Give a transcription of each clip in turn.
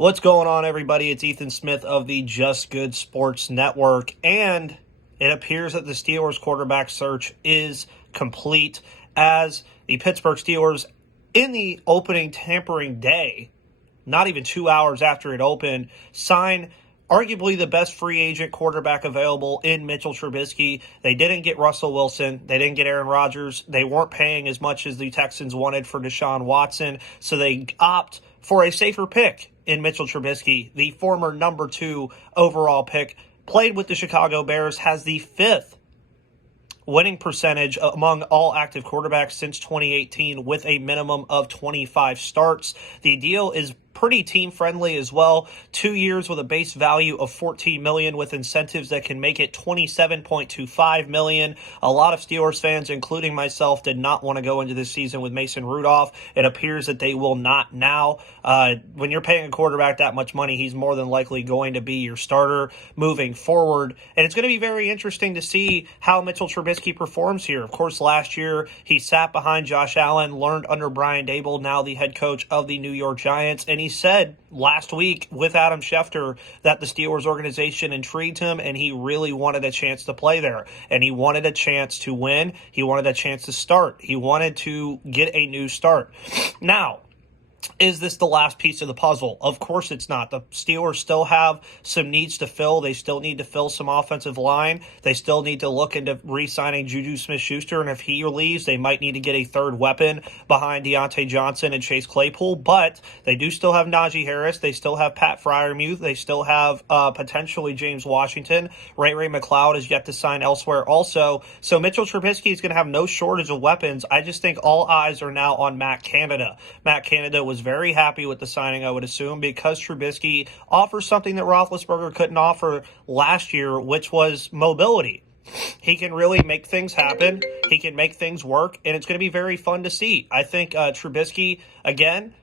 What's going on, everybody? It's Ethan Smith of the Just Good Sports Network, and it appears that the Steelers quarterback search is complete as the Pittsburgh Steelers, in the opening tampering day, not even 2 hours after it opened, sign arguably the best free agent quarterback available in Mitchell Trubisky. They didn't get Russell Wilson. They didn't get Aaron Rodgers. They weren't paying as much as the Texans wanted for Deshaun Watson, so they opt for a safer pick in Mitchell Trubisky, the former number 2 overall pick, played with the Chicago Bears, has the 5th winning percentage among all active quarterbacks since 2018 with a minimum of 25 starts. The deal is pretty team-friendly as well. 2 years with a base value of $14 million with incentives that can make it $27.25 million. A lot of Steelers fans, including myself, did not want to go into this season with Mason Rudolph. It appears that they will not now. When you're paying a quarterback that much money, he's more than likely going to be your starter moving forward. And it's going to be very interesting to see how Mitchell Trubisky performs here. Of course, last year he sat behind Josh Allen, learned under Brian Daboll, now the head coach of the New York Giants, and he said last week with Adam Schefter that the Steelers organization intrigued him and he really wanted a chance to play there. And he wanted a chance to win. He wanted a chance to start. He wanted to get a new start. Now, is this the last piece of the puzzle? Of course it's not. The Steelers still have some needs to fill. They still need to fill some offensive line. They still need to look into re-signing Juju Smith-Schuster, and if he leaves, they might need to get a third weapon behind Deontay Johnson and Chase Claypool, but they do still have Najee Harris. They still have Pat Freiermuth. They still have potentially James Washington. Ray McLeod is yet to sign elsewhere also. So Mitchell Trubisky is going to have no shortage of weapons. I just think all eyes are now on Matt Canada. Matt Canada was very happy with the signing, I would assume, because Trubisky offers something that Roethlisberger couldn't offer last year, which was mobility. He can really make things happen. He can make things work, and it's going to be very fun to see. I think Trubisky, again,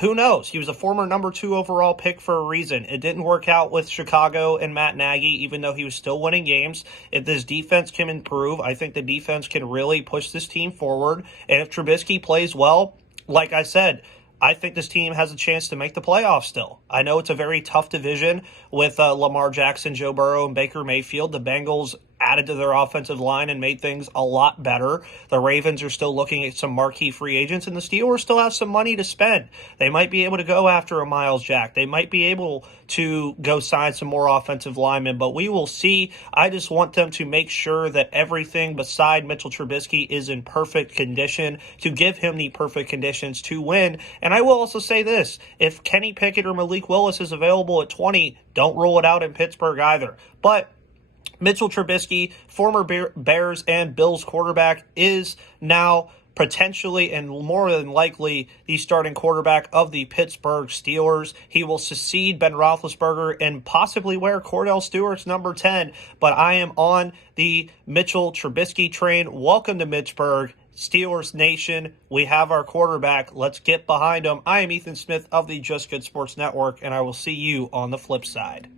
who knows? He was a former number 2 overall pick for a reason. It didn't work out with Chicago and Matt Nagy, even though he was still winning games. If this defense can improve, I think the defense can really push this team forward. And if Trubisky plays well, like I said, I think this team has a chance to make the playoffs still. I know it's a very tough division with Lamar Jackson, Joe Burrow, and Baker Mayfield. The Bengals added to their offensive line and made things a lot better. The Ravens are still looking at some marquee free agents, and the Steelers still have some money to spend. They might be able to go after a Myles Jack. They might be able to go sign some more offensive linemen, but we will see. I just want them to make sure that everything beside Mitchell Trubisky is in perfect condition to give him the perfect conditions to win. And I will also say this, if Kenny Pickett or Malik Willis is available at 20, don't rule it out in Pittsburgh either. But Mitchell Trubisky, former Bears and Bills quarterback, is now potentially and more than likely the starting quarterback of the Pittsburgh Steelers. He will succeed Ben Roethlisberger and possibly wear Cordell Stewart's number 10, but I am on the Mitchell Trubisky train. Welcome to Mitchburg, Steelers Nation. We have our quarterback. Let's get behind him. I am Ethan Smith of the Just Good Sports Network, and I will see you on the flip side.